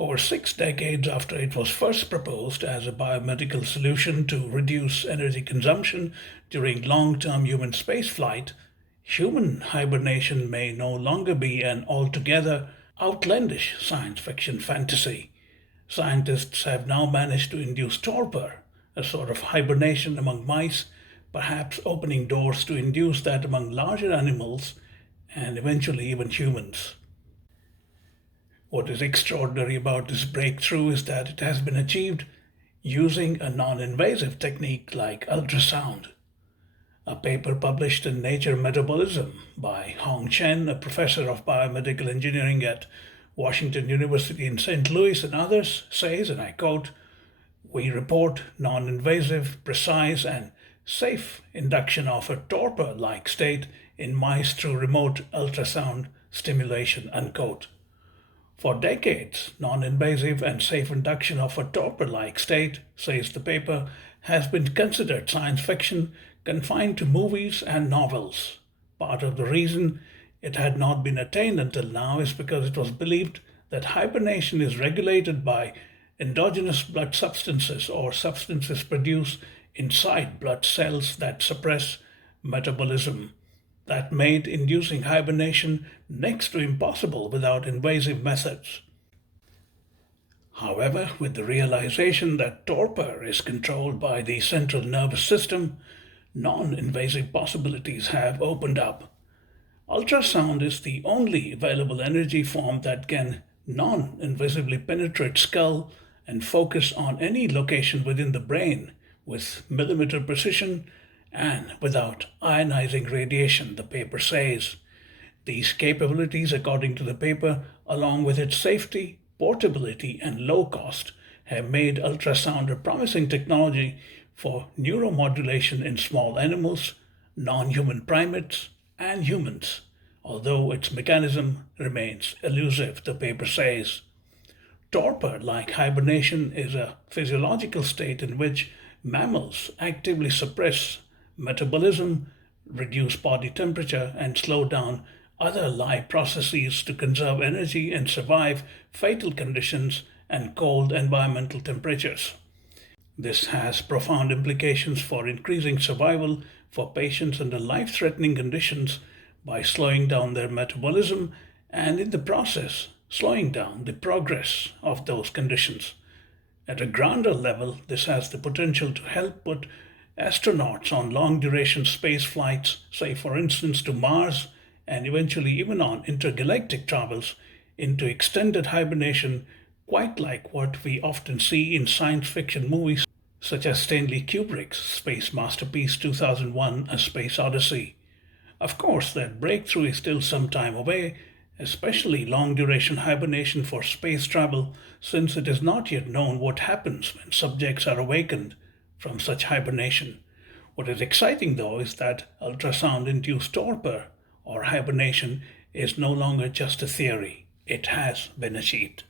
Over 6 decades after it was first proposed as a biomedical solution to reduce energy consumption during long-term human spaceflight, human hibernation may no longer be an altogether outlandish science fiction fantasy. Scientists have now managed to induce torpor, a sort of hibernation among mice, perhaps opening doors to induce that among larger animals and eventually even humans. What is extraordinary about this breakthrough is that it has been achieved using a non-invasive technique like ultrasound. A paper published in Nature Metabolism by Hong Chen, a professor of biomedical engineering at Washington University in St. Louis, and others, says, and I quote, "We report non-invasive, precise, and safe induction of a torpor-like state in mice through remote ultrasound stimulation," unquote. For decades, non-invasive and safe induction of a torpor-like state, says the paper, has been considered science fiction confined to movies and novels. Part of the reason it had not been attained until now is because it was believed that hibernation is regulated by endogenous blood substances or substances produced inside blood cells that suppress metabolism. That made inducing hibernation next to impossible without invasive methods. However, with the realization that torpor is controlled by the central nervous system, non-invasive possibilities have opened up. Ultrasound is the only available energy form that can non-invisively penetrate skull and focus on any location within the brain with millimeter precision and without ionizing radiation, the paper says. These capabilities, according to the paper, along with its safety, portability, and low cost, have made ultrasound a promising technology for neuromodulation in small animals, non-human primates, and humans, although its mechanism remains elusive, the paper says. Torpor-like hibernation is a physiological state in which mammals actively suppress metabolism, reduce body temperature, and slow down other life processes to conserve energy and survive fatal conditions and cold environmental temperatures. This has profound implications for increasing survival for patients under life-threatening conditions by slowing down their metabolism and, in the process, slowing down the progress of those conditions. At a grander level, this has the potential to help put astronauts on long-duration space flights, say for instance to Mars, and eventually even on intergalactic travels, into extended hibernation, quite like what we often see in science fiction movies such as Stanley Kubrick's space masterpiece 2001: A Space Odyssey. Of course, that breakthrough is still some time away, especially long-duration hibernation for space travel, since it is not yet known what happens when subjects are awakened from such hibernation. What is exciting, though, is that ultrasound-induced torpor or hibernation is no longer just a theory. It has been achieved.